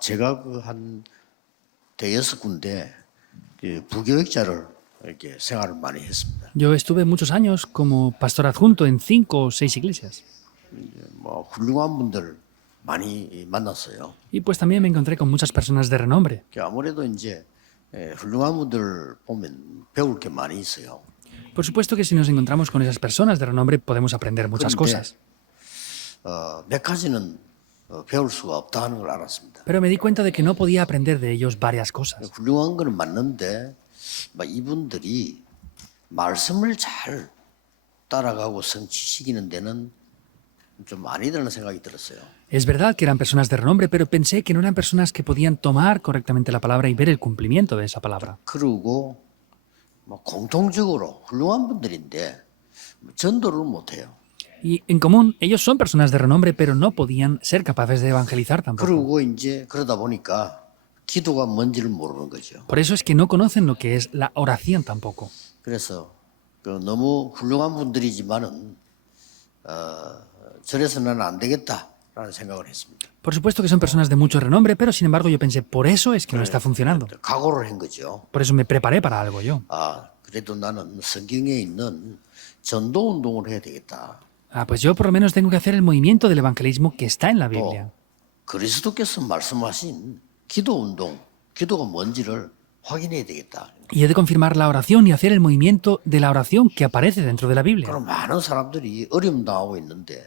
제가 그 한 대여섯 군데 부교육자를 이렇게 생활을 많이 했습니다. Yo estuve muchos años como pastor adjunto en 5 o 6 iglesias. 뭐 훌륭한 분들 많이 만났어요. Y pues también me encontré con muchas personas de renombre. 아무래도 이제 훌륭한 분들 보면 배울 게 많이 있어요. Por supuesto que si nos encontramos con esas personas de renombre podemos aprender muchas cosas. 몇 가지는 배울 수가 없다는 걸 알았습니다. Pero me di cuenta de que no podía aprender de ellos varias cosas. 훌륭한 거는 맞는데 이분들이 말씀을 잘 따라가고 성취시키는 데는 좀 아니라는 생각이 들었어요. Es verdad que eran personas de renombre, pero pensé que no eran personas que podían tomar correctamente la palabra y ver el cumplimiento de esa palabra. 그리고 공통적으로 훌륭한 분들인데 전도를 못해요. Y en común, ellos son personas de renombre, pero no podían ser capaces de evangelizar tampoco. 그리고 이제 그러다 보니까 기도가 뭔지를 모르는 거죠. Por eso es que no conocen lo que es la oración tampoco. 그래서 너무 훌륭한 분들이지만은 저래서는 안 되겠다라는 생각을 했습니다. Por supuesto que son personas de mucho renombre, pero sin embargo yo pensé, por eso es que no está funcionando. 각오를 한 거죠. Por eso me preparé para algo yo. 그래도 나는 성경에 있는 전도 운동을 해야 되겠다. Pues yo por lo menos tengo que hacer el movimiento del evangelismo que está en la 또 Biblia. 그리스도께서 말씀하신 기도 운동, 기도가 뭔지를 확인해야 되겠다. Y he de confirmar la oración y hacer el movimiento de la oración que aparece dentro de la Biblia. 그럼 많은 사람들이 어려움 당하고 있는데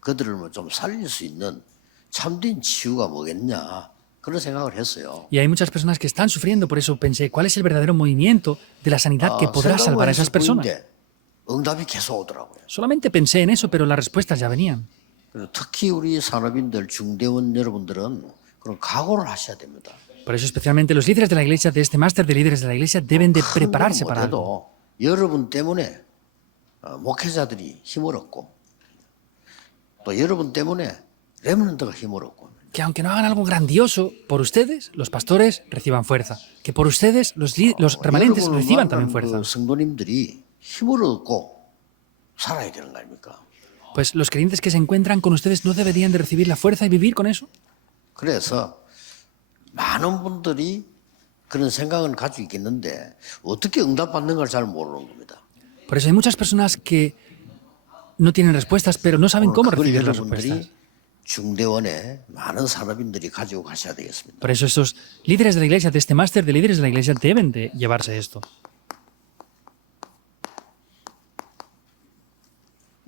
그들을 좀 살릴 수 있는 참된 치유가 뭐겠냐 그런 생각을 했어요. Y hay muchas personas que están sufriendo, por eso pensé, ¿cuál es el verdadero movimiento de la sanidad que podrá salvar a esas personas? 응답이 계속 오더라고요. Solamente pensé en eso, pero las respuestas ya venían. 특히 우리 산업인들, 중대원 여러분들은 그런 각오를 하셔야 됩니다. Por eso especialmente los líderes de la iglesia, de este máster de líderes de la iglesia, deben de prepararse para algo. 여러분 때문에 목회자들이 힘을 얻고 또 여러분 때문에 렘넌트가 힘을 얻고 Que aunque no hagan algo grandioso, por ustedes, los pastores reciban fuerza. Que por ustedes, los remanentes reciban también fuerza. 성도님들이 힘을 얻고 살아야 되는 거 아닙니까? Pues los creyentes que se encuentran con ustedes no deberían de recibir la fuerza y vivir con eso. 그래서 많은 분들이 그런 생각은 가지고 있겠는데 어떻게 응답받는 걸 잘 모르는 겁니다. Por eso hay muchas personas que no tienen respuestas, pero no saben cómo recibir las respuestas. 여러분들이 중대원에 많은 산업인들이 가지고 가셔야 되겠습니다. Por eso esos líderes de la iglesia, de este máster de líderes de la iglesia, deben de llevarse esto.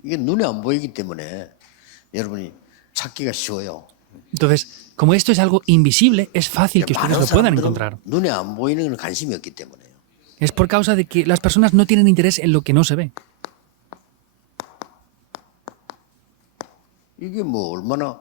이게 눈에 안 보이기 때문에 여러분이 찾기가 쉬워요. Entonces, como esto es algo invisible, es fácil que ustedes 많은 lo puedan 사람들은 encontrar. 눈에 안 보이는 건 관심이 없기 때문에요. Es por causa de que las personas no tienen interés en lo que no se ve. 이게 얼마나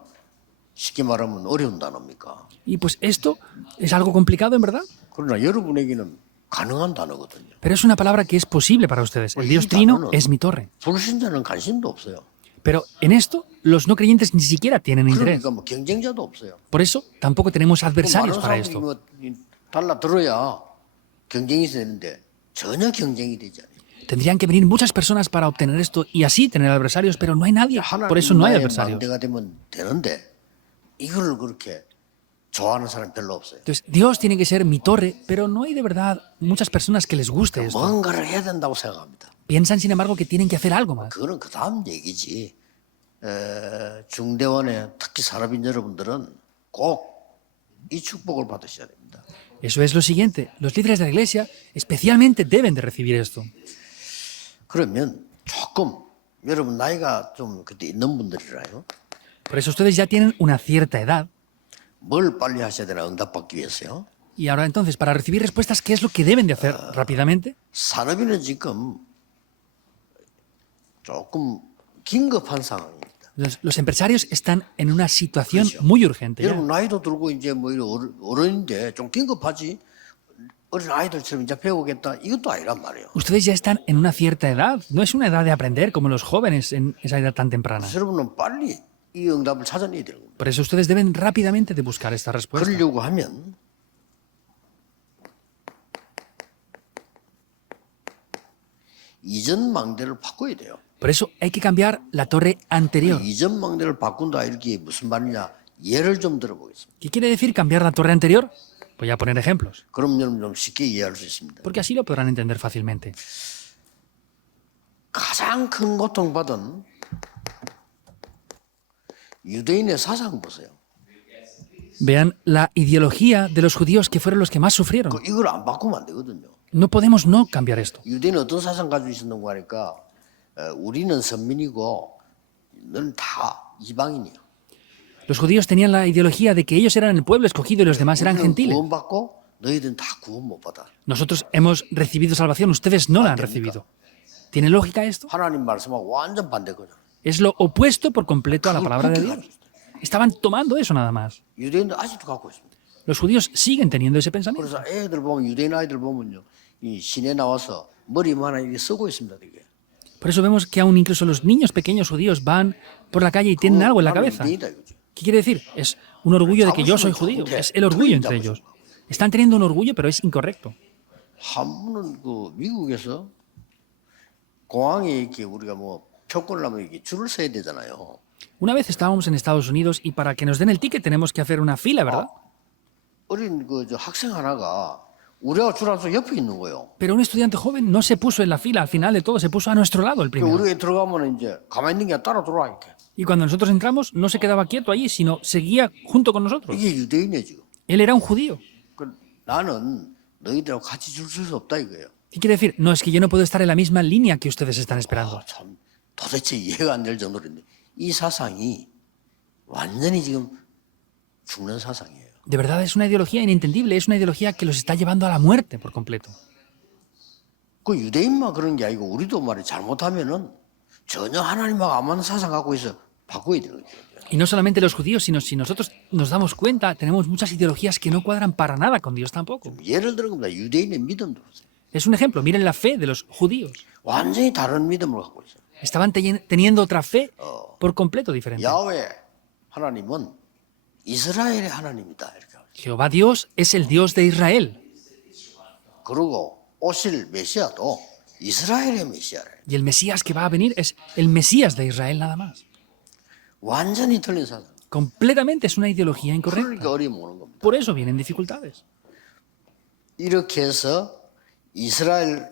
쉽게 말하면 어려운 단어입니까? Y pues esto es algo complicado, en verdad. 그러나 여러분에게는 가능한 단어거든요. Pero es una palabra que es posible para ustedes. El Dios Trino es mi torre. 불신자는 관심도 없어요. Pero en esto, los no creyentes ni siquiera tienen interés. 그러니까 경쟁자도 없어요. Por eso, tampoco tenemos adversarios para 많은 esto. 사람들이 달라 들어야 경쟁이 되는데 전혀 경쟁이 되지 않아요. Tendrían que venir muchas personas para obtener esto y así tener adversarios, pero no hay nadie. Por eso no hay adversarios. 망대가 되면 되는데 이걸 그렇게 좋아하는 사람 별로 없어요. Entonces, Dios tiene que ser mi torre, pero no hay de verdad muchas personas que les guste esto. 뭔가를 해야 된다고 생각합니다. Piensan, sin embargo, que tienen que hacer algo más. 그거는 그 다음 얘기지. 중대원의 특히 산업인 여러분들은 꼭 이 축복을 받으셔야 됩니다. Eso es lo siguiente. Los líderes de la iglesia especialmente deben de recibir esto. 그러면 조금 여러분 나이가 좀 그때 있는 분들이라요. Por eso ustedes ya tienen una cierta edad. 뭘 빨리 하셔야 되나 응답받기 위해서요. Y ahora entonces, para recibir respuestas, ¿qué es lo que deben de hacer rápidamente? 산업인은 지금 조금 긴급한 상황입니다. Los empresarios están en una situación muy urgente. 여러분 나이도 들고 이제 어른인데 좀 긴급하지. 어린 아이들처럼 이제 배우겠다. 이것도 아니란 말이에요. Ustedes ya están en una cierta edad. No es una edad de aprender como los jóvenes en esa edad tan temprana. 여러분은 빨리 이 응답을 찾아내야 되는 겁니다. Por eso ustedes deben rápidamente de buscar esta respuesta. 그러려고 하면 이전 망대를 바꿔야 돼요. Por eso hay que cambiar la torre anterior. 이전 망대를 바꾼다 이렇게 무슨 말이냐? 예를 좀 들어보겠습니다. ¿Qué quiere decir cambiar la torre anterior? Voy a poner ejemplos, 그럼 여러분 좀 쉽게 이해할 수 있습니다. porque así lo podrán entender fácilmente. 가장 큰 고통받은 유대인의 사상 보세요. Vean la ideología de los judíos que fueron los que más sufrieron. 이걸 안 바꾸면 안 되거든요. No podemos no cambiar esto. 유대인은 어떤 사상 가지고 있었는고 하니까 우리는 선민이고 너는 다 이방인이야. Los judíos tenían la ideología de que ellos eran el pueblo escogido y los demás eran 우리는 gentiles. 구원받고 너희들은 다 구원 못 받아. Nosotros hemos recibido salvación, ustedes no la han recibido. ¿Tiene lógica esto? 하나님 말씀하고 완전 반대거든. Es lo opuesto por completo a la palabra de Dios. Estaban tomando eso nada más. 유대인도 아직도 갖고 있습니다. Los judíos siguen teniendo ese pensamiento. 그래서 애들 보면 유대인 아이들 보면요, 이 시내 나와서 머리만 이렇게 쓰고 있습니다. 이게. Por eso vemos que aún incluso los niños pequeños judíos van por la calle y tienen algo en la cabeza. 유대인이다 이거지. ¿Qué quiere decir? Es un orgullo de que yo soy judío. Es el orgullo entre ellos. Están teniendo un orgullo, pero es incorrecto. 한 번은 그 미국에서 공항에 이렇게 우리가 뭐 표권을 하면 이렇게 줄을 서야 되잖아요. Una vez estábamos en Estados Unidos y para que nos den el ticket tenemos que hacer una fila, ¿verdad? 어린 저 학생 하나가 우리가 줄 안서 옆에 있는 거예요. Pero un estudiante joven no se puso en la fila al final de todo, se puso a nuestro lado el primero. 우리가 들어가면 이제 가만히 있는 게 아니라 따라 들어와 이렇게. Y cuando nosotros entramos, no se quedaba quieto allí, sino seguía junto con nosotros. 이게 유대인이에요 지금. Él era un judío. 나는 너희들하고 같이 줄 설 수 없다 이거예요. ¿Qué quiere decir? No, es que yo no puedo estar en la misma línea que ustedes están esperando. 참 도대체 이해가 안 될 정도인데 이 사상이 완전히 지금 죽는 사상이에요. De verdad es una ideología inentendible, es una ideología que los está llevando a la muerte por completo. 그 유대인만 그런 게 아니고 우리도 말이 잘못하면은 전혀 하나님하고 안 맞는 사상 갖고 있어 바꿔야 되는 거죠. Y no solamente los judíos, sino si nosotros nos damos cuenta, tenemos muchas ideologías que no cuadran para nada con Dios tampoco. 예를 들어 겁니다. 유대인의 믿음도 보세요. Es un ejemplo, miren la fe de los judíos. 완전히 다른 믿음을 갖고 있어요. Estaban teniendo otra fe por completo diferente. 야훼 하나님은 이스라엘의 하나님이다 이렇게 하죠. Jehová Dios es el Dios de Israel. 그리고 오실 메시아도 이스라엘의 메시아래. Y el Mesías que va a venir es el Mesías de Israel nada más. 완전히 틀린 사상. Completamente es una ideología incorrecta. 그러니까 어려움 오는 겁니다. Por eso vienen dificultades. 이렇게 해서 이스라엘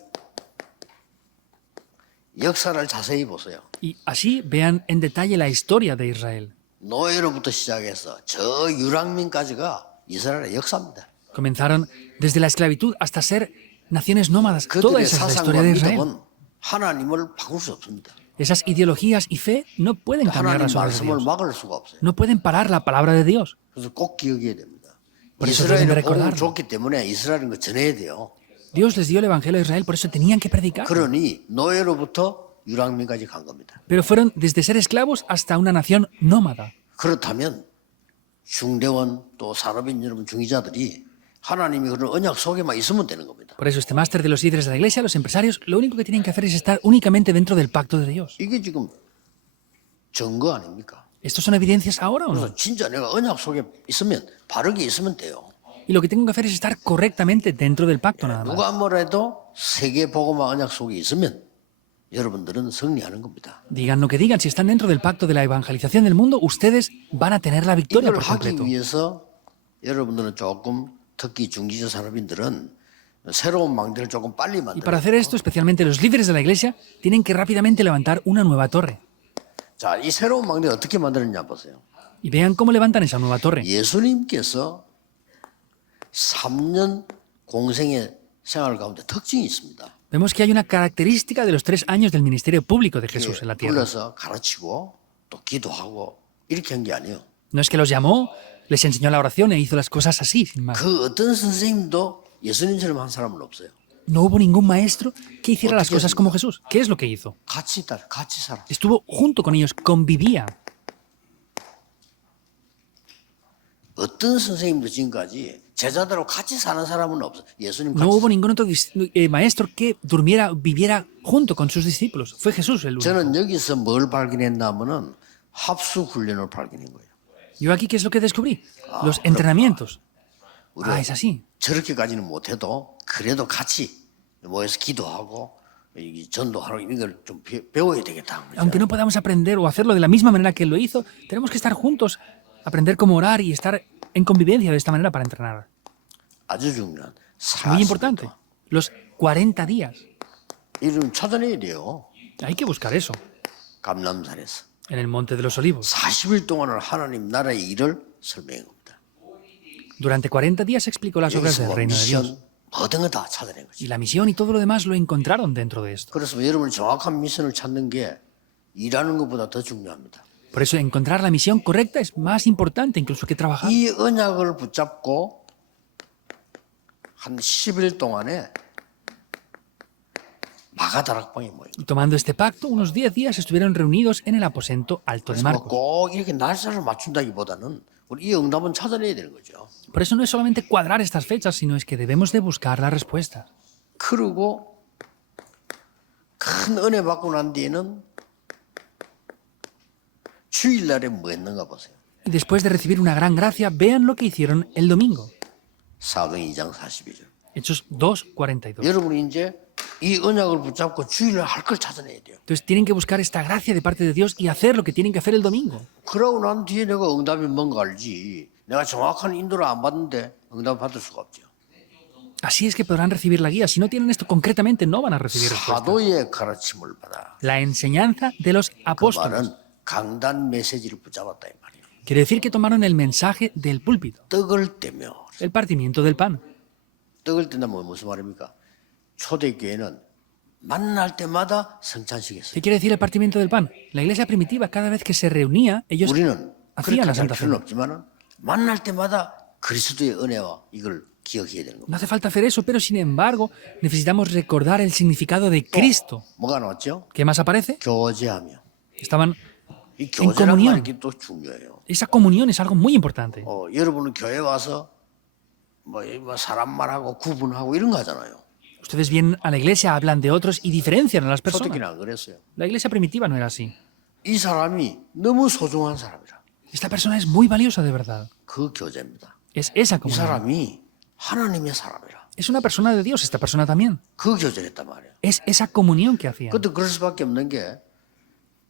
역사를 자세히 보세요. Y así vean en detalle la historia de Israel. 노예로부터 시작해서 저 유랑민까지가 이스라엘의 역사입니다. Comenzaron desde la esclavitud hasta ser naciones nómadas. Toda 그들의 esa es la 사상과 historia de Israel. 믿음은 하나님을 바꿀 수 없습니다. Esas ideologías y fe no pueden cambiar 하나님 las obras de 말씀을 Dios. 막을 수가 없어요. No pueden parar la palabra de Dios. 그래서 꼭 기억해야 됩니다. Por eso deben de 이스라엘은 복음을 recordarlo. 줬기 때문에 이스라엘은 거 전해야 돼요. Dios les dio el Evangelio a Israel, por eso tenían que predicar. 그러니 노예로부터 유랑민까지 간 겁니다. Pero fueron desde ser esclavos hasta una nación nómada. 그렇다면 중대원 또 산업인 여러분 중위자들이 하나님이 그런 언약 속에만 있으면 되는 겁니다. Por eso este máster de los líderes de la iglesia, los empresarios, lo único que tienen que hacer es estar únicamente dentro del pacto de Dios. 이게 지금 증거 아닙니까? ¿Estos son evidencias ahora o no? 그래서 진짜 내가 언약 속에 있으면 바르게 있으면 돼요. Y lo que tengo que hacer es estar correctamente dentro del pacto nada más. 누가 뭐래도 세계 복음화 언약 속에 있으면 여러분들은 승리하는 겁니다. Digan lo que digan, si están dentro del pacto de la evangelización del mundo, ustedes van a tener la victoria 이걸 por completo. 하기 위해서 여러분들은 조금 특히 중지자 산업인들은 새로운 망대를 조금 빨리 Y para 만들어요. hacer esto, especialmente los líderes de la iglesia, tienen que rápidamente levantar una nueva torre. 자, 이 새로운 망대를 어떻게 만들었냐 보세요. Y vean cómo levantan esa nueva torre. 예수님께서 3년 공생의 생활 가운데 특징이 있습니다. Vemos que hay una característica de los 3 años del ministerio público de Jesús en la tierra. 불러서 가르치고 또 기도하고 이렇게 한 게 아니에요. No es que los llamó, les enseñó la oración e hizo las cosas así, sin más. 그 어떤 선생님도 예수님처럼 한 사람은 없어요. No hubo ningún maestro que hiciera las cosas como Jesús. ¿Qué es lo que hizo? 같이 살아. Estuvo junto con ellos, convivía. 어떤 선생님도 지금까지 제자들하고 같이 사는 사람은 없어요. 예수님 No 같이. hubo ningún otro maestro que durmiera, viviera junto con sus discípulos. Fue Jesús el único. 저는 여기서 뭘 발견했냐면은 합수 훈련을 발견한 거예요. Yo aquí, ¿qué es lo que descubrí? Los entrenamientos. 우리가 Es así. 저렇게까지는 못해도 그래도 같이 모여서 기도하고 이 전도하고 이런 걸 좀 배워야 되겠다. Aunque no podamos aprender o hacerlo de la misma manera que él lo hizo, tenemos que estar juntos aprender cómo orar y estar en convivencia de esta manera para entrenar. 아주 중요한 Es muy 40일 importante. 동안. Los 40 días. 이름 찾아내야 돼요. Hay que buscar eso. 감람산에서. En el Monte de los Olivos. 40일 동안은 하나님 나라의 일을 설명한 겁니다. Durante 40 días explicó las obras 여기서 del 뭐 reino de Dios. 미션 모든 거 다 찾아낸 거죠. Y la misión y todo lo demás lo encontraron dentro de esto. 그래서 여러분이 정확한 미션을 찾는 게 일하는 것보다 더 중요합니다. Por eso encontrar la misión correcta es más importante incluso que trabajar. 이 언약을 붙잡고 한 10일 동안에 마가다락방에 모인 Y tomando este pacto, unos 10 días estuvieron reunidos en el aposento alto de 거예요. Marcos. 꼭 이렇게 날짜를 맞춘다기보다는 우리 이 응답은 찾아내야 되는 거죠. Por eso no es solamente cuadrar estas fechas, sino es que debemos de buscar la respuesta. 그리고 큰 은혜 받고 난 뒤에는 주일날에 뭐 했는가 보세요. Y después de recibir una gran gracia, vean lo que hicieron el domingo. 사도행 2장 42절. Hechos 2:42. 여러분이 이제 이 언약을 붙잡고 주일날 할 걸 찾아내야 돼요. Entonces tienen que buscar esta gracia de parte de Dios y hacer lo que tienen que hacer el domingo. 그러고 난 뒤에 내가 응답이 뭔가 알지. 내가 정확한 인도를 안 받는데 응답을 받을 수가 없죠. Así es que podrán recibir la guía. Si no tienen esto concretamente, no van a recibir respuesta. 사도의 가르침을 받아. La enseñanza de los 그 apóstoles. 말은 강단 메시지를 붙잡았다 이 말이에요. Quiere decir que tomaron el mensaje del púlpito, 떡을 떼며 el partimiento del pan. 떡을 뗀다면 무슨 말입니까? 초대교회는 만날 때마다 성찬식 했어요. ¿Qué quiere decir el partimiento del pan? La iglesia primitiva, cada vez que se reunía, ellos 우리는 hacían 그렇게 la 할 Santa 필요는 Cena. 없지만 만날 때마다 그리스도의 은혜와 이걸 기억해야 되는 겁니다. No hace falta hacer eso, pero sin embargo, necesitamos recordar el significado de Cristo. 뭐가 나왔죠? ¿Qué más aparece? 교제하며. Estaban 이 en 교제란 comunión. 말이 또 중요해요. Esa comunión es algo muy importante. 여러분은 교회 와서 뭐 사람 말하고 구분하고 이런 거 하잖아요. Ustedes vienen a la iglesia, hablan de otros y diferencian a las personas. 초대교회는 안 그랬어요. La iglesia primitiva no era así. 이 사람이 너무 소중한 사람이라. Esta persona es muy valiosa de verdad. 그 교제입니다. Es esa 이 comunión. 사람이 하나님의 사람이라. Es una persona de Dios, esta persona también. 그 교제를 했단 말이에요. Es esa comunión que hacían. 그것도 그럴 수밖에 없는 게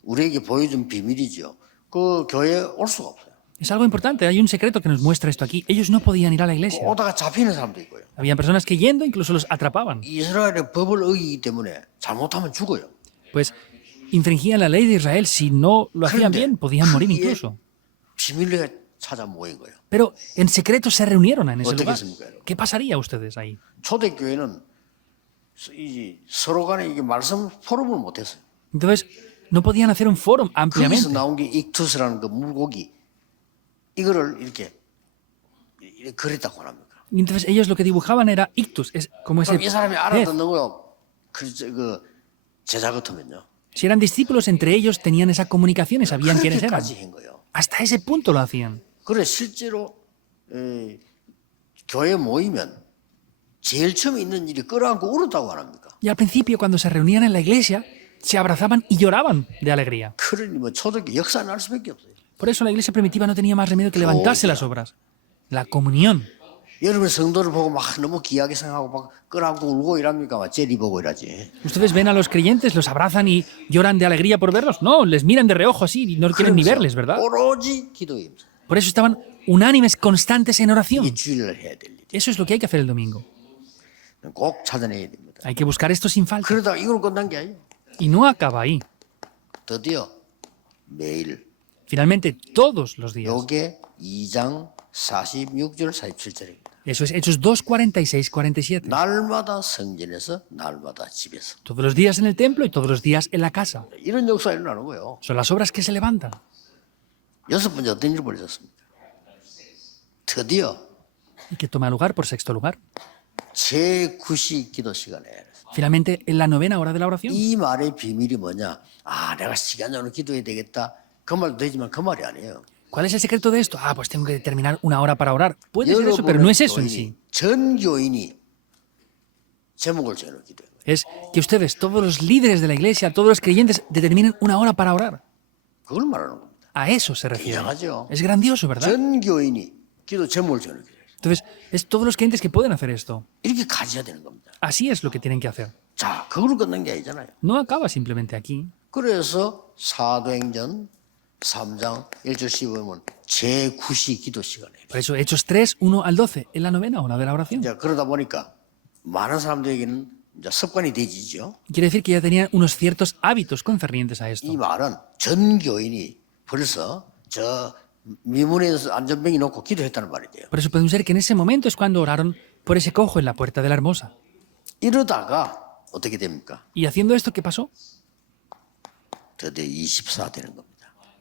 우리에게 보여준 비밀이죠. 그 교회에 올 수가 없어요. Es algo importante. Hay un secreto que nos muestra esto aquí. Ellos no podían ir a la iglesia. 오다가 잡히는 사람도 있고요. Habían personas que yendo incluso los atrapaban. 이스라엘의 법을 어기기 때문에 잘못하면 죽어요. Pues infringían la ley de Israel. Si no lo hacían 그런데 bien, podían morir 거기에 incluso. 비밀로 찾아 모인 거예요. Pero en secreto se reunieron en ese 어떻게 lugar. 했습니까, 여러분? ¿Qué pasaría a ustedes ahí? 초대교회는 서로 간에 이게 말씀 포럼을 못했어요. Entonces, no podían hacer un foro 거기서 ampliamente. 나온 게 익투스라는 그 물고기 이거를 이렇게 그렸다고 합니까? Y entonces ellos lo que dibujaban era ictus, es como ese 그럼 이 사람이 pez. 알아듣는 거요. 그 제자 같으면요. Si eran discípulos, entre ellos tenían esa comunicación y sabían quiénes eran. 그렇게까지 한 거예요. Hasta ese punto lo hacían. 그래 실제로 교회 모이면 제일 처음에 있는 일이 끌어안고 울었다고 안 합니까? Y al principio, cuando se reunían en la iglesia, se abrazaban y lloraban de alegría. 그러니 뭐 초대교회 역사 날 수밖에 없어요. Por eso la iglesia primitiva no tenía más remedio que levantarse las obras. La comunión. 여러분 성도를 보고 막 너무 귀하게 생각하고 막 끌어안고 울고 이랍니까? 막 젤리 보고 이러지. Ustedes ven a los creyentes, los abrazan y lloran de alegría por verlos. No, les miran de reojo así y no quieren ni verles, ¿verdad? 오로지 기도에 임사. Por eso estaban unánimes, constantes en 이 oración. 주일날 해야 될 일. Eso es lo que hay que hacer el domingo. 꼭 찾아내야 됩니다. Hay que buscar esto sin falta. 그러다가 이걸 끝난 게 아니에요. Y no acaba ahí. 드디어 매일 Finalmente, todos los días. 요게 2장 46절 47절입니다. Eso es Hechos 2, 46, 47. 날마다 성전에서 날마다 집에서 Todos los días en el templo y todos los días en la casa. 이런 역사가 일어나는 거예요. Son las obras que se levantan. 여섯 번째 어떤 일이 벌어졌습니까? 드디어 Y que toma lugar por sexto lugar. 제9시 기도 시간에 Finalmente, en la novena hora de la oración. 이 말의 비밀이 뭐냐? 아, 내가 시간적으로 기도해야 되겠다. 그 말도 되지만 그 말이 아니에요. ¿Cuál es el secreto de esto? Ah, pues tengo que determinar una hora para orar. Puede ser eso, pero no es eso en sí. 전 교인이 제목을 정해놓은 기도예요. Es que ustedes, todos los líderes de la iglesia, todos los creyentes, determinen una hora para orar. 그걸 말하는 겁니다. A eso se refiere. 굉장하죠. Es grandioso, ¿verdad? 전 교인이 기도 제목을 정해놓은 기도예요. Entonces, es todos los creyentes que pueden hacer esto. 이렇게 가져야 되는 겁니다. Así es lo que tienen que hacer. 자, 그걸 끝난 게 아니잖아요. No acaba simplemente aquí. 그래서 사도행전 3장 1절 15면 제9시 기도 시간이에요. Por eso, Hechos 3, 1 al 12, es la novena hora de la oración. 이제 그러다 보니까 많은 사람들에게는 이제 습관이 되지죠. Quiere decir que ya tenían unos ciertos hábitos concernientes a esto. 이 말은 전 교인이 벌써 저 미문에서 안전병이 놓고 기도했다는 말이에요. Por eso podemos ver que en ese momento es cuando oraron por ese cojo en la puerta de la hermosa. 이러다가 어떻게 됩니까? Y haciendo esto, ¿qué pasó? 드디어 24 되는 겁니다.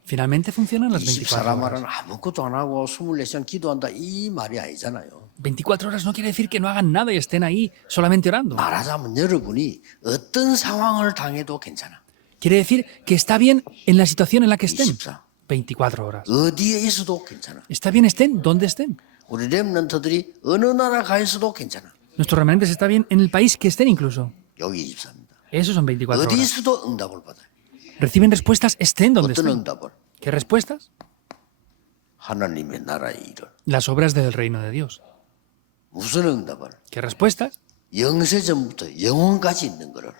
Finalmente funcionan las 24 24라 horas. 말은 아무것도 안 하고 24시간 기도한다 이 말이 아니잖아요. 24 horas no quiere decir que no hagan nada y estén ahí solamente orando. 말하자면 여러분이 어떤 상황을 당해도 괜찮아. Quiere decir que está bien en la situación en la que estén. 24. 24 horas. 어디에 있어도 괜찮아. Está bien estén donde estén. 우리 렘넌트들이 어느 나라 가 있어도 괜찮아. Nuestros remanentes está bien en el país que estén incluso. 여기 24입니다. Esos son 24 어디 horas. 있어도 응답을 받아요. Reciben respuestas estén donde 어떤 estén. 응답을? ¿Qué respuestas? 하나님의 나라의 일을. Las obras del reino de Dios. 무슨 응답을? ¿Qué respuestas? 영세전부터 영원까지 있는 거를.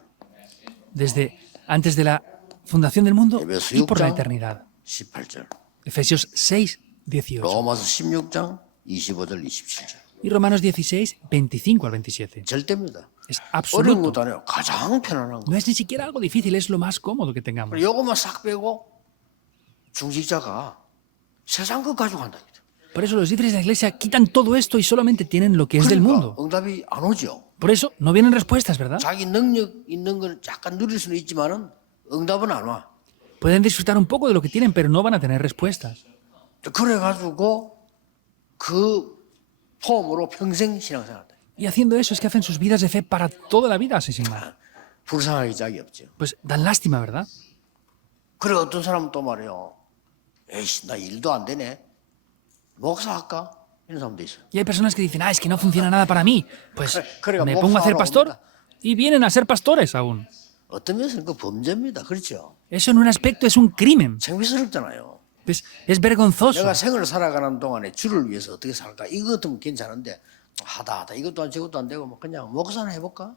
Desde antes de la fundación del mundo 에베소 y por la 6장 eternidad. 18절. Efesios 6, 18. 로마서 16장 25절 27절. Y Romanos 16, 25 al 27. 절대입니다. Es 어려운 absoluto. 것도 아니에요. 가장 편안한 거. No es ni siquiera algo difícil, es lo más cómodo que tengamos. 요것만 싹 빼고 중직자가 세상 것 가지고 간다. Por eso los líderes de la iglesia quitan todo esto y solamente tienen lo que es del 그러니까 mundo. 응답이 안 오죠. Por eso no vienen respuestas, ¿verdad? 자기 능력 있는 걸 약간 누릴 수는 있지만은 응답은 안 와. Pueden disfrutar un poco de lo que tienen, pero no van a tener respuestas. 그래가지고 그 폼으로 평생 신앙생활한다. Y haciendo eso es que hacen sus vidas de fe para toda la vida, así sin más. 불쌍하기 짝이 없죠. Pues dan lástima, ¿verdad? 그래 어떤 사람은 또 말해요. 에이씨 나 일도 안 되네. 목사 할까? 이런 사람도 있어요. Y hay personas que dicen, es que no funciona nada para mí. Pues 그러니까 me pongo a ser 목사하러 pastor 옵니다. y vienen a ser pastores aún. 어떤 면에서는 그 범죄입니다. 그렇죠? Eso en un aspecto es un crimen. 창피스럽잖아요. Pues es vergonzoso. 내가 생을 살아가는 동안에 주를 위해서 어떻게 살까? 이거 같으면 괜찮은데 하다 이것도 안 저것도 안 되고 뭐 그냥 목사나 해볼까?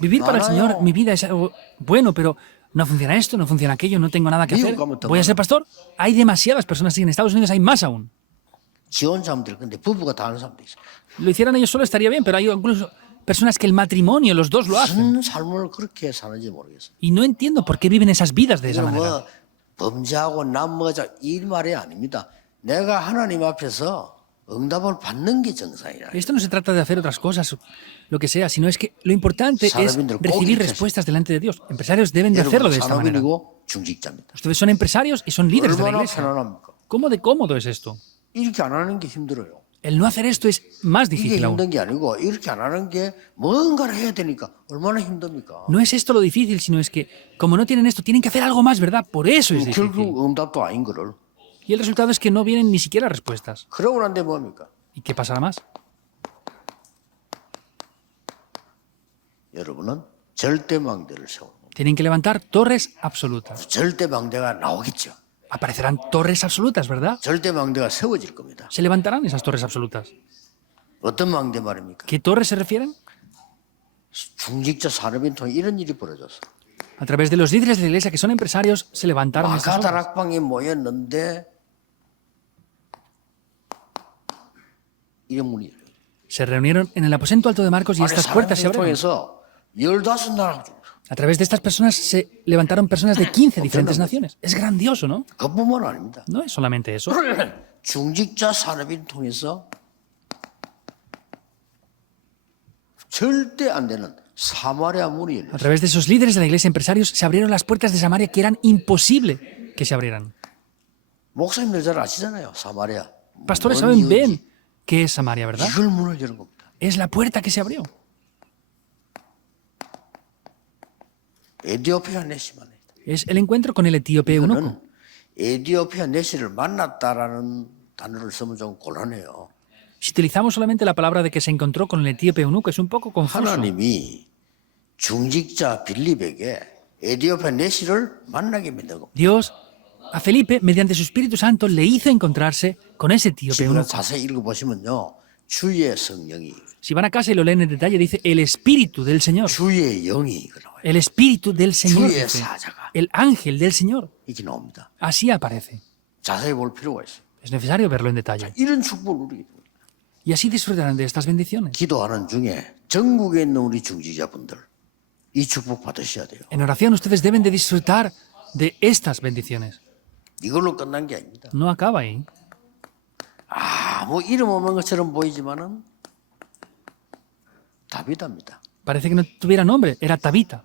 Vivir para el Nada, Señor, no. mi vida es algo bueno, pero no funciona esto, no funciona aquello, no tengo nada que hacer. ¿Voy a ser pastor? Hay demasiadas personas así. En Estados Unidos hay más aún. 지원자분들 근데 부부가 다 하는 사람도 있어. Lo hicieran ellos solo estaría bien, pero hay incluso personas que el matrimonio, los dos lo hacen. 무슨 삶을 그렇게 사는지 모르겠어. Y no entiendo por qué viven esas vidas de esa 이건 manera. 뭐 범죄하고 남모자 이 말이 아닙니다. 내가 하나님 앞에서 응답을 받는 게 정상이라. Esto no se trata de hacer otras cosas, lo que sea, sino es que lo importante es 사람인들 꼭 recibir 이렇게 respuestas delante de Dios. Empresarios deben de hacerlo 여러분 de esta manera. 산업인이고 중직자입니다. Ustedes son empresarios y son líderes de la 얼마나 iglesia. 편안합니까? ¿Cómo de cómodo es esto? 이렇게 안 하는 게 힘들어요. El no hacer esto es más 이게 difícil aún. 힘든 게 아니고 이렇게 안 하는 게 뭔가를 해야 되니까 얼마나 힘듭니까? No es esto lo difícil, sino es que como no tienen esto, tienen que hacer algo más, ¿verdad? Por eso es difícil. 결국 응답도 아닌 거를. Y el resultado es que no vienen ni siquiera respuestas. 그러고 난데 뭡니까? ¿Y qué pasará más? 여러분은 절대망대를 세우는 겁니다. Tienen que levantar torres absolutas. 절대망대가 나오겠죠. Aparecerán torres absolutas, ¿verdad? 절대망대가 세워질 겁니다. Se levantarán esas torres absolutas. 어떤 망대 말입니까? ¿Qué torres se refieren? 중직자 산업인 통해 이런 일이 벌어졌어. A través de los líderes de la iglesia que son empresarios, se levantaron estas obras. 마가다락방에 모였는데 이런 문이 열려요. Se reunieron en el aposento alto de Marcos y 아니, estas puertas se 사람들을 abrieron. 통해서 15나라 중에서 A través de estas personas se levantaron personas de 15 diferentes naciones. Es grandioso, ¿no? 그뿐만 아닙니다. No es solamente eso. 중직자 산업인 통해서 절대 안 되는 사마리아 문이 A 열렸어요. través de esos líderes de la iglesia empresarios se abrieron las puertas de Samaria que eran imposible que se abrieran. 목사님들 잘 아시잖아요. 사마리아. Pastores 뭔 saben 이유인지. bien qué es Samaria, ¿verdad? 이걸 문을 여는 겁니다. Es la puerta que se abrió. 에디오피아 네시만. Es el encuentro con el etíope eunuco. 이거는 에디오피아 네시를 만났다라는 단어를 쓰면 좀 곤란해요. Si utilizamos solamente la palabra de que se encontró con el etíope eunuco, es un poco confuso. 하나님이 중직자 빌립에게 에디오피아 네시를 만나게 만든 겁니다. Dios a Felipe, mediante su Espíritu Santo, le hizo encontrarse con ese etíope 지금 eunuco. 자세히 읽어보시면요. 주의 성령이 Si van a casa y lo leen en detalle, dice el Espíritu del Señor. 주의 영이 그 나와요. El Espíritu del Señor. 주의 Dice. 사자가 El ángel del Señor. 이렇게 나옵니다. Así aparece. 자세히 볼 필요가 있어요. Es necesario verlo en detalle. 이런 축복을 누리게 됩니다. Y así disfrutarán de estas bendiciones. 기도하는 중에 전국에 있는 우리 중직자분들 이 축복 받으셔야 돼요. En oración ustedes deben de disfrutar de estas bendiciones. 이걸로 끝난 게 아닙니다. No acaba ahí. 아무 이름 없는 것처럼 보이지만은 다비다입니다. Parece que no tuviera nombre. Era Tabita.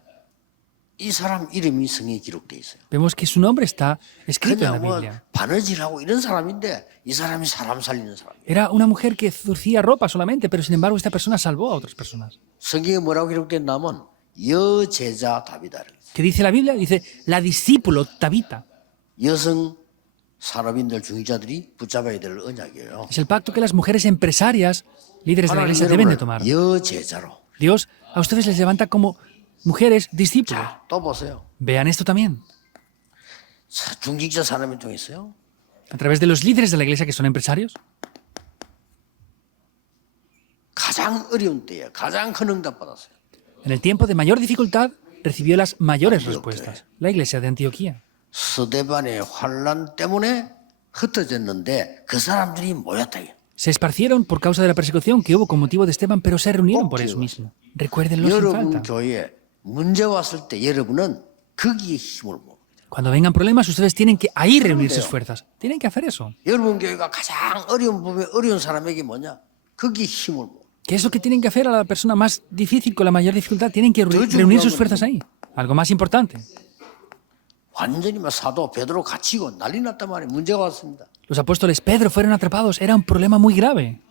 이 사람 이름이 성에 기록돼 있어요. Vemos que su nombre está escrito en la 그냥 뭐 Biblia. 바느질하고 이런 사람인데 이 사람이 사람 살리는 사람. Era una mujer que zurcía ropa solamente, pero sin embargo esta persona salvó a otras personas. 성경에 뭐라고 기록됐냐면 여제자 다비다. ¿Qué dice la Biblia? Dice la discípulo Tabita. 여성 산업인들 중직자들이 붙잡아야 될 언약이에요. Es el pacto que las mujeres empresarias, líderes de la 하나님 iglesia, deben de 여러분을 tomar. 여제자로. Dios a ustedes les levanta como mujeres discípulos. 자, 또 보세요. Vean esto también. 중직자 산업인 중에 있어요. A través de los líderes de la iglesia que son empresarios. 가장 어려운 때에 가장 큰 응답 받았어요. En el tiempo de mayor dificultad recibió las mayores respuestas. La iglesia de Antioquía. 스데반의 환란 때문에 흩어졌는데 그 사람들이 모였다. Se esparcieron por causa de la persecución que hubo con motivo de Esteban, pero se reunieron por eso mismo. Recuérdenlo sin 여러분 falta. 교회에 문제 왔을 때 여러분은 거기에 힘을 모읍니다. Cuando vengan problemas, ustedes tienen que ahí reunir sus fuerzas. Tienen que hacer eso. 여러분 교회가 가장 어려운 부분에 어려운 사람에게 뭐냐? 거기에 힘을 모읍니다. ¿Qué es lo que tienen que hacer a la persona más difícil, con la mayor dificultad? Tienen que reunir sus fuerzas ahí. Algo más importante. 완전히 막 사도 베드로 갇히고 난리 났단 말이에요. 문제가 왔습니다. Los apóstoles Pedro fueron atrapados. Era un problema muy grave.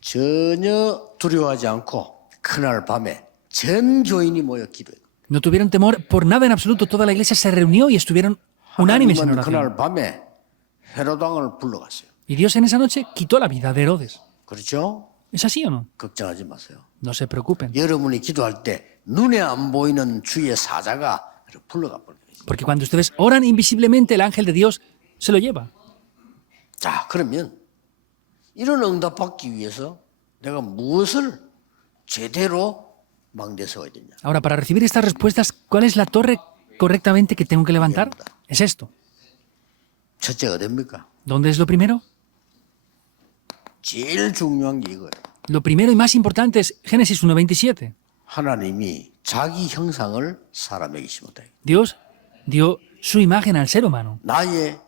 전혀 두려워하지 않고 그날 밤에 전 교인이 모여 기도해요. No tuvieron temor por nada en absoluto. Toda la iglesia se reunió y estuvieron unánimes en 하나님은 oración. 그날 밤에 헤로당을 불러갔어요. Y Dios en esa noche quitó la vida de Herodes. 그렇죠? ¿Es así o no? 걱정하지 마세요. No se preocupen. 여러분이 기도할 때 눈에 안 보이는 주의 사자가 불러가 버려요. Porque cuando ustedes oran invisiblemente, el ángel de Dios se lo lleva. 자, 그러면 이런 응답 받기 위해서 내가 무엇을 제대로 망대 세워야 되냐? Ahora, para recibir estas respuestas, ¿cuál es la torre correctamente que tengo que levantar? Es esto. 첫째 어딥니까? ¿Dónde es lo primero? 제일 중요한 게 이거예요. Lo primero y más importante es Génesis 1:27. 하나님이 자기 형상을 사람에게 심었다. Dios dio su imagen al ser humano 나의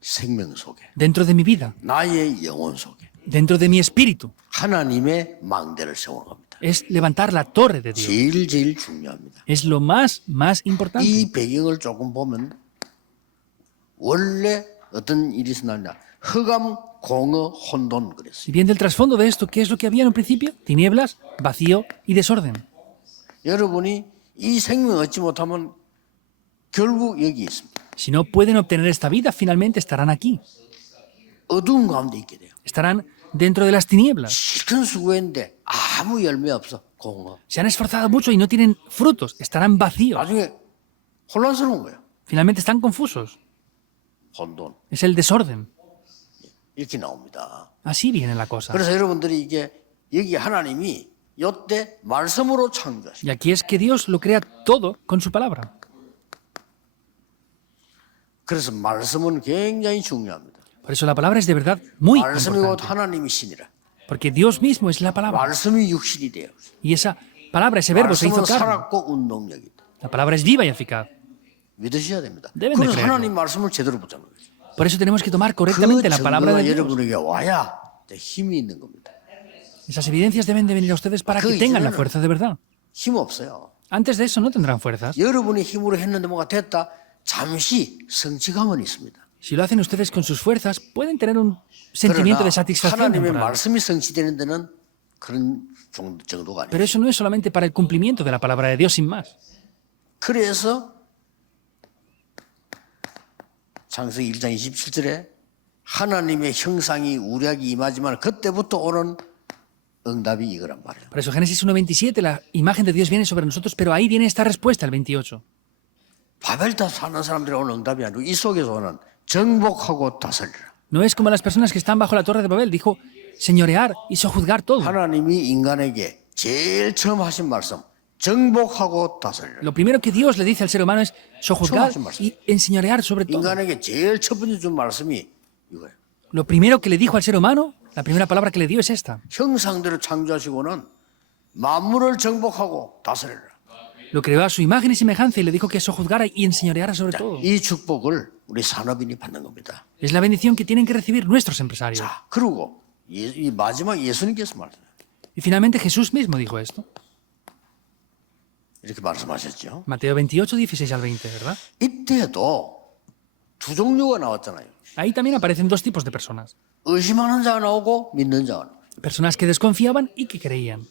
생명 속에, dentro de mi vida, 나의 영혼 속에 dentro de mi espíritu. 하나님의 망대를 세우는 겁니다. Es levantar la torre de Dios. 제일 중요합니다. Es lo más importante. 이 배경을 조금 보면 원래 어떤 일이 있었냐? 흑암, 공허, 혼돈 그랬어요. Si bien del trasfondo de esto, ¿qué es lo que había en un principio? Tinieblas, vacío y desorden. 여러분이 이 생명 얻지 못하면 결국 여기 있습니다. Si no pueden obtener esta vida, finalmente estarán aquí. 어두운 가운데 있게 돼요. Estarán dentro de las tinieblas. 실컷 수고했는데 아무 열매 없어. 공허. Se han esforzado mucho y no tienen frutos. Estarán vacíos. 나중에 혼란스러운 거예요. Finalmente están confusos. 혼돈. Es el desorden. 이렇게 나옵니다. Así viene la cosa. 그래서 여러분들이 이게 여기 하나님이 이때 말씀으로 창조하시고 Y aquí es que Dios lo crea todo con su palabra. 그래서 말씀은 굉장히 중요합니다. Por eso la palabra es de verdad muy 말씀이 곧 importante. 하나님이시니라. Porque Dios mismo es la palabra. 말씀이 육신이 되어 Y esa palabra, ese verbo se hizo 말씀은 carne. 살았고 운동력이다. La palabra es viva y eficaz. 믿으셔야 됩니다. Deben de 그래서 creerlo. 하나님 말씀을 제대로 붙잡는 거죠. Por eso tenemos que tomar 그 correctamente la palabra 증거가 de Dios. 여러분에게 와야 이제 힘이 있는 겁니다. Esas evidencias deben de venir a ustedes para que tengan la fuerza de verdad. 힘 없어요. Antes de eso no tendrán fuerzas. 여러분의 힘으로 했는데 뭐가 됐다. 잠시 성취감은 있습니다. Si lo hacen ustedes con sus fuerzas, pueden tener un sentimiento de 그러나 satisfacción 하나님의 temporal. 말씀이 성취되는 데는 그런 정도가 아니에요. Pero eso no es solamente para el cumplimiento de la palabra de Dios sin más. 그래서 창세기 1장 27절에 하나님의 형상이 우리에게 임하지만 그때부터 오는 응답이 이거란 말이에요. Por eso Génesis 1:27, la imagen de Dios viene sobre nosotros, pero ahí viene esta respuesta, el 28. 바벨탑 사는 사람들이 오는 응답이 아니고 이 속에서 오는 정복하고 다스리라. No es como las personas que están bajo la torre de Babel, dijo, señorear y sojuzgar todo. 하나님이 인간에게 제일 처음 하신 말씀, 정복하고 다스리라. Lo primero que Dios le dice al ser humano es sojuzgar y enseñorear sobre todo. 인간에게 제일 첫 번째 준 말씀이 이거예요. Lo primero que le dijo al ser humano, la primera palabra que le dio es esta. 형상대로 창조하시고는 만물을 정복하고 다스리라. Lo creó a su imagen y semejanza y le dijo que sojuzgara y enseñoreara sobre todo. 이 축복을 우리 산업인이 받는 겁니다. Es la bendición que tienen que recibir nuestros empresarios. 자, 그리고 이 마지막 예수님께서 말씀해요. Y finalmente Jesús mismo dijo esto. 이렇게 말씀하셨죠. Mateo 28, 16 al 20, ¿verdad? 이때도 두 종류가 나왔잖아요. Ahí también aparecen dos tipos de personas. 의심하는 자가 나오고 믿는 자가 나오고. Personas que desconfiaban y que creían.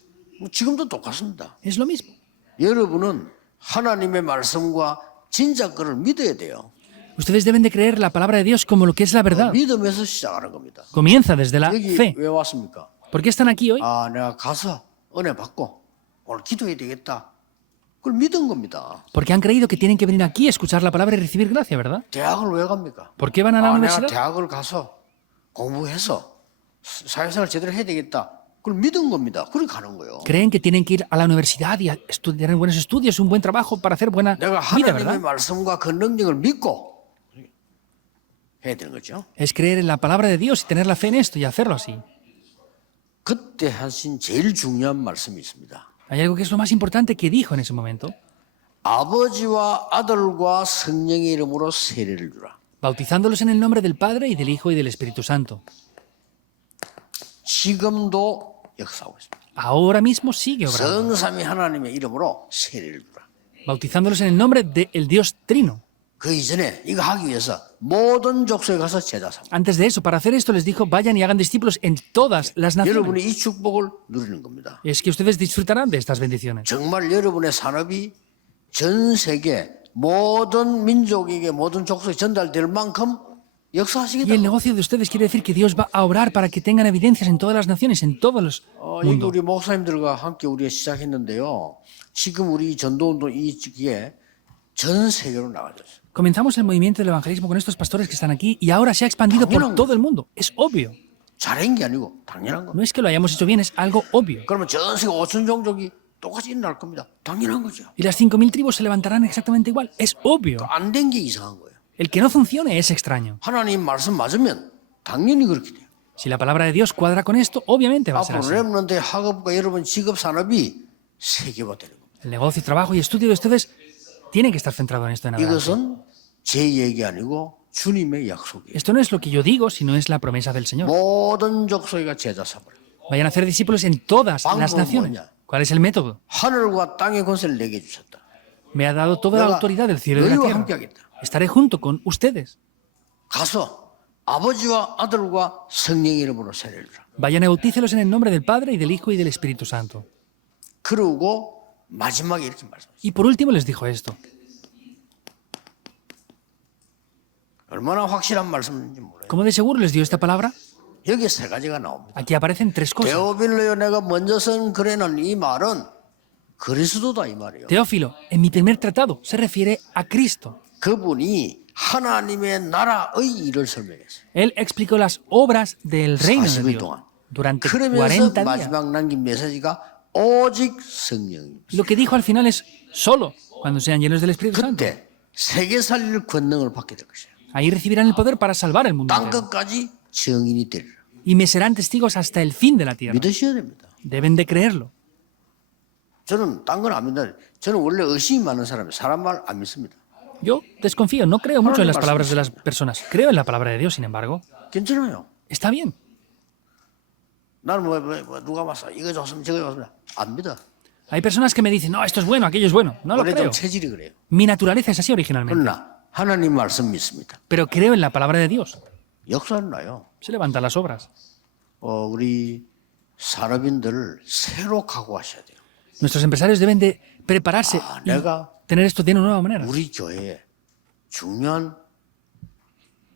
지금도 똑같습니다. Es lo mismo. 여러분은 하나님의 말씀과 진짜 거를 믿어야 돼요. Ustedes deben de creer la palabra de Dios como lo que es la verdad. 믿으면서 시작하는 겁니다. Comienza desde la 여기 fe. 왜 왔습니까? ¿Por qué están aquí hoy? 아, 내가 가서 은혜 받고 오늘 기도해야 되겠다. 그걸 믿은 겁니다. Porque han creído que tienen que venir aquí a escuchar la palabra y recibir gracia, ¿verdad? 대학을 왜 갑니까? ¿Por qué van a la 내가 universidad? 대학을 가서 공부해서 사회생활 제대로 해야 되겠다. 그걸 믿은 겁니다. 그렇게 가는 거예요. Creen que tienen que ir a la universidad y a estudiar buenos estudios, un buen trabajo para hacer buena 내가 vida, 하나님의 ¿verdad? 말씀과 그 능력을 믿고 해야 되는 거죠. Es creer en la palabra de Dios y tener la fe en esto y hacerlo así. 그때 하신 제일 중요한 말씀이 있습니다. Hay algo que es lo más importante que dijo en ese momento. 아버지와 아들과 성령의 이름으로 세례를 주라. Bautizándolos en el nombre del Padre y del Hijo y del Espíritu Santo. 지금도 역사하고 있습니다. Ahora mismo sigue obrando. 성삼위 하나님의 이름으로 세례를 주라. Bautizándolos en el nombre del Dios Trino. 그 이전에 이거 하기 위해서 모든 족속에 가서 제자 삼아. Antes de eso, para hacer esto, les dijo, vayan y hagan discípulos en todas las 여러분이 naciones. 이 축복을 누리는 겁니다. Es que ustedes disfrutarán de estas bendiciones. 정말 여러분의 산업이 전 세계 모든 민족에게 모든 족속에 전달될 만큼 Y el 역사하시겠다. negocio de ustedes quiere decir que Dios va a obrar para que tengan evidencias en todas las naciones, en todos los 여기 mundos. 우리 목사님들과 함께 우리가 시작했는데요. 지금 우리 전도운동 이 시기에 전 세계로 나가졌어요. Comenzamos el movimiento del evangelismo con estos pastores que están aquí y ahora se ha expandido por todo el mundo. Es obvio. 잘한 게 아니고 당연한 겁니다. No es que lo hayamos hecho bien, es algo obvio. 그러면 전 세계 5천 종족이 똑같이 일어날 겁니다. 당연한 거죠. Y las 5.000 tribus se levantarán exactamente igual. Es obvio. 안 된 게 이상한 거예요. El que no funcione es extraño. 하나님 말씀 맞으면 당연히 그렇게 돼요. Si la palabra de Dios cuadra con esto, obviamente va a ser 앞으로 así. 렘넌트의 학업과 여러분 직업 산업이 세계화되는 겁니다. El negocio, trabajo y estudio de ustedes tiene que estar centrado en esto en adelante. 이것은 제 얘기 아니고 주님의 약속이에요. Esto no es lo que yo digo, sino es la promesa del Señor. 모든 족속이가 제자 삼으라. Vayan a hacer discípulos en todas las 방법은 naciones. 뭐냐? ¿Cuál es el método? 하늘과 땅의 권세를 내게 주셨다. Me ha dado toda la 내가 autoridad del cielo y de la 너희와 tierra. 함께하겠다. Estaré junto con ustedes. 가서 아버지와 아들과 성령의 이름으로 세례를 주라. Vayan y bautícelos en el nombre del Padre y del Hijo y del Espíritu Santo. 그러고 마지막에 이렇게 말씀하셨어요. Y por último les dijo esto. 얼마나 확실한 말씀인지 몰라요. ¿Cómo de seguro les dio esta palabra? 여기 세 가지가 나옵니다. Aquí aparecen tres cosas. 데오빌로요 내가 먼저 쓴 글에는 이 말은 그리스도다 이 말이에요. Teófilo, en mi primer tratado se refiere a Cristo. 그분이 하나님의 나라의 일을 설명했어요. Él explicó las obras del reino de 40일 Dios 동안. durante 그러면서 40 días. 마지막 남긴 메시지가 오직 성령입니다. Lo que dijo al final es solo cuando sean llenos del Espíritu Santo. 그때 세계 살릴 권능을 받게 될 것이에요. Ahí recibirán el poder para salvar el mundo 땅 entero. 끝까지 증인이 되리라. Y me serán testigos hasta el fin de la tierra. 믿으셔야 됩니다. Deben de creerlo. 저는 딴 건 안 믿는다. 저는 원래 의심이 많은 사람이에요. 사람 말 안 믿습니다. Yo desconfío, no creo mucho en las palabras de las personas. Creo en la palabra de Dios, sin embargo. 괜찮아요. Está bien. 나는 누가 봤어? 이거 좋으면 저거 좋으면 안 믿어. Hay personas que me dicen, no, esto es bueno, aquello es bueno. No lo 원래 creo. 좀 체질이 그래요. Mi naturaleza es así originalmente. 그러나 하나님 말씀 믿습니다. Pero creo en la palabra de Dios. 역사는 나요. Se levantan las obras. 우리 산업인들 새로 각오하셔야 돼요. Nuestros empresarios deben de prepararse y 내가 tener esto de una nueva manera. 우리 교회에 중요한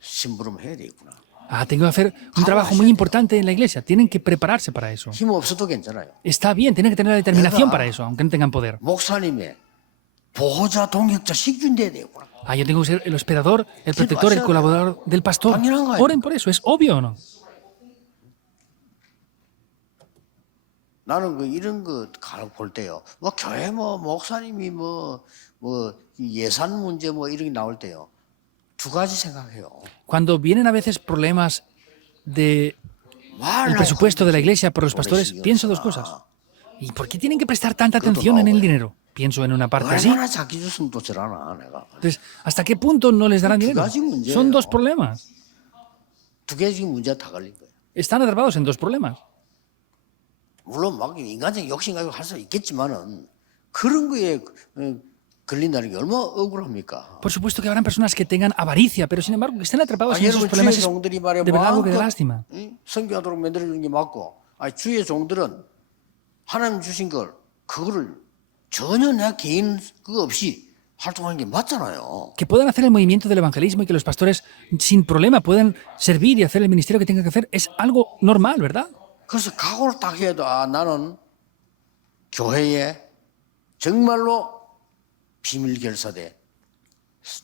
심부름 해야 되겠구나. Ah, tengo que hacer un trabajo muy importante en la iglesia. Tienen que prepararse para eso. 힘 없어도 괜찮아요. Está bien, tienen que tener la determinación para eso, aunque no tengan poder. 목사님의 보호자, 동역자, 식준 돼야 되겠구나. Ah, yo tengo que ser el hospedador, el protector, el colaborador del pastor. Oren por eso, ¿es obvio o no? 나는 이런 거 볼 때요. 뭐 교회 목사님이 예산 문제 이런 게 나올 때요. 두 가지 생각해요. Cuando vienen a veces problemas de el presupuesto de la iglesia por los pastores, pienso dos cosas. ¿Y por qué tienen que prestar tanta atención en el dinero? Pienso en una parte así. 얼마나 작게 줬으면 또 저러나 내가. Entonces, ¿hasta qué punto no les darán dinero? Son dos problemas. 두 개 지금 문제가 다 걸린 거예요. Están atrapados en dos problemas. 물론 막 인간적 욕심 가지고 할 수 있겠지만은 그런 거에 걸린다는 게 얼마나 억울합니까? Por supuesto que habrán personas que tengan avaricia, pero sin embargo que estén atrapados en esos 여러분 problemas 주의 es 종들이 말이야 de verdad algo que da lástima. 성교하도록 만들어주는 게 맞고, 주의 종들은 하나님 주신 걸 그거를 전혀 내 개인 그거 없이 활동하는 게 맞잖아요. Que puedan hacer el movimiento del evangelismo y que los pastores sin problema puedan servir y hacer el ministerio que tengan que hacer es algo normal, ¿verdad? 그래서 각오를 딱 해도 나는 교회에 정말로 비밀 결사대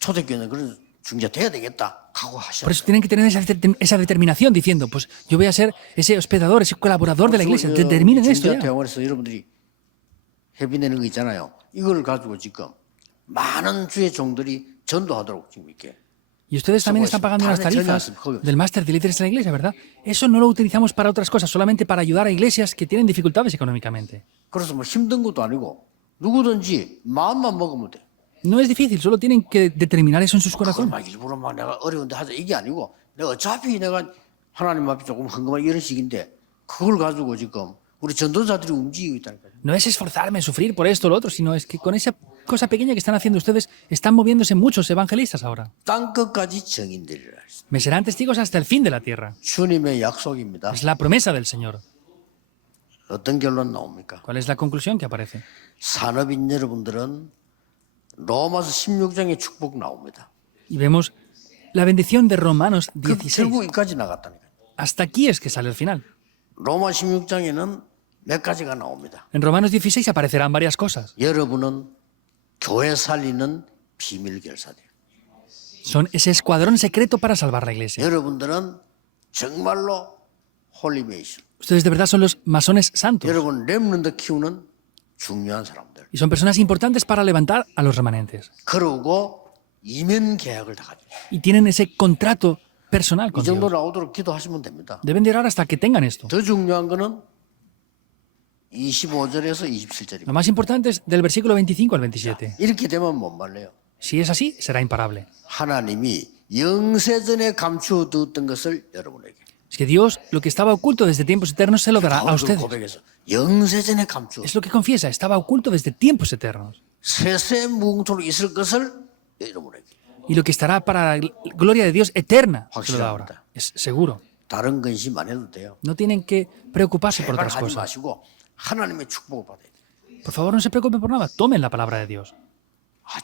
초대교회는 그런 중재 돼야 되겠다. 각오하셔야 Por eso tienen que tener esa determinación diciendo, pues yo voy a ser ese hospedador, ese colaborador de la iglesia. Determinen esto 중재 ya. 대원에서 여러분들이 회비내는 거 있잖아요. 이걸 가지고 지금 많은 주의 종들이 전도하도록 지금 이렇게. Y ustedes también están pagando las tarifas del máster de líderes de la iglesia, ¿verdad? Eso no lo utilizamos para otras cosas, solamente para ayudar a iglesias que tienen dificultades económicamente. 그래서 힘든 것도 아니고 누구든지 마음만 먹으면 돼. No es difícil, solo tienen que determinar eso en sus 그걸 corazones. 막 일부러 내가 어려운데 하자 이게 아니고 내가 어차피 내가 하나님 앞에 조금 헌금한 이런 식인데 그걸 가지고 지금 우리 전도자들이 움직이고 있다니까요. No es esforzarme, sufrir por esto o lo otro, sino es que con esa cosa pequeña que están haciendo ustedes, están moviéndose muchos evangelistas ahora. 땅 끝까지 증인되리라. Me serán testigos hasta el fin de la tierra. 주님의 약속입니다. Es la promesa del Señor. 어떤 결론 나옵니까? ¿Cuál es la conclusión que aparece? 산업인 여러분들은 로마서 16장의 축복 나옵니다. Y vemos la bendición de Romanos 그 16. 결국 여기까지 나갔다니까요. Hasta aquí es que sale el final. 로마 16장에는 몇 가지가 나옵니다. En Romanos 16 aparecerán varias cosas. 여러분은 교회 살리는 비밀 결사대. Son ese escuadrón secreto para salvar la iglesia. 여러분들은 정말로 홀리메이션. Ustedes de verdad son los masones santos. 여러분 렘넌트 키우는 중요한 사람들. Y son personas importantes para levantar a los remanentes. 그러고 이면 계약을 다 가지고. Y tienen ese contrato personal 이 con 정도 Dios. 나오도록 기도하시면 됩니다. Deben de orar hasta que tengan esto. 더 중요한 거는 25절에서 Lo 27절입니다. más importante es del versículo 25 al 27. 이렇게 되면 못 말려요. Si es así, será imparable. 하나님이 영세전에 감추어두었던 것을 여러분에게. Es que Dios, lo que estaba oculto desde tiempos eternos, se lo dará a 바울도 ustedes. 고백해서 영세전에 감추어 Es lo que confiesa, estaba oculto desde tiempos eternos. 세세 무궁토록 있을 것을 여러분에게. Y lo que estará para la gloria de Dios eterna, se lo da 확실합니다. ahora. Es seguro. 다른 근심 안 해도 돼요. No tienen que preocuparse por 제발 otras 하지 cosas. 마시고 하나님의 축복을 받아야 돼요. Por favor, no se preocupen por nada. Tomen la palabra de Dios.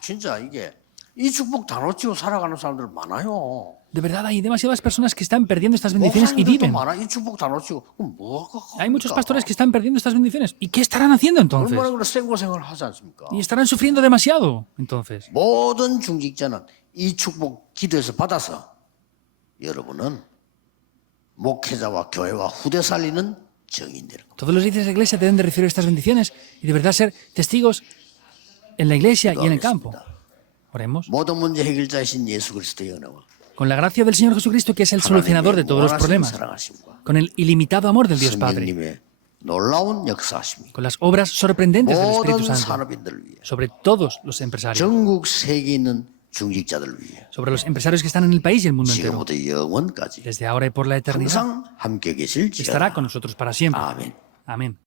진짜 이게 이 축복 다 놓치고 살아가는 사람들 많아요. De verdad, hay demasiadas personas que están perdiendo estas bendiciones y 목사님들도 viven. 많아. 이 축복 다 놓치고 그럼 뭐가 Hay muchos pastores que están perdiendo estas bendiciones. ¿Y qué estarán haciendo entonces? 얼마나 그런 생고생을 하지 않습니까? Y estarán sufriendo demasiado entonces. 모든 중직자는 이 축복 기도에서 받아서 여러분은 목회자와 교회와 후대 살리는 정인 되는 겁니다. Todos los líderes de la iglesia deben de recibir estas bendiciones y de verdad ser testigos en la iglesia y en el campo. Oremos. 모든 문제 해결자이신 예수 그리스도의 은혜와 Con la gracia del Señor Jesucristo, que es el solucionador de todos los problemas. 사랑하심과 Con el ilimitado amor del Dios Padre. 성령님의 놀라운 역사하심이 Con las obras sorprendentes del Espíritu 모든 Santo. 산업인들을 위해 Sobre todos los empresarios. 전국 세계에 있는 중직자들을 위해 Sobre los empresarios que están en el país y el mundo entero. 지금부터 영원까지 Desde ahora y por la eternidad. 항상 함께 계실지어다. Estará con nosotros para siempre. 아멘. Amén.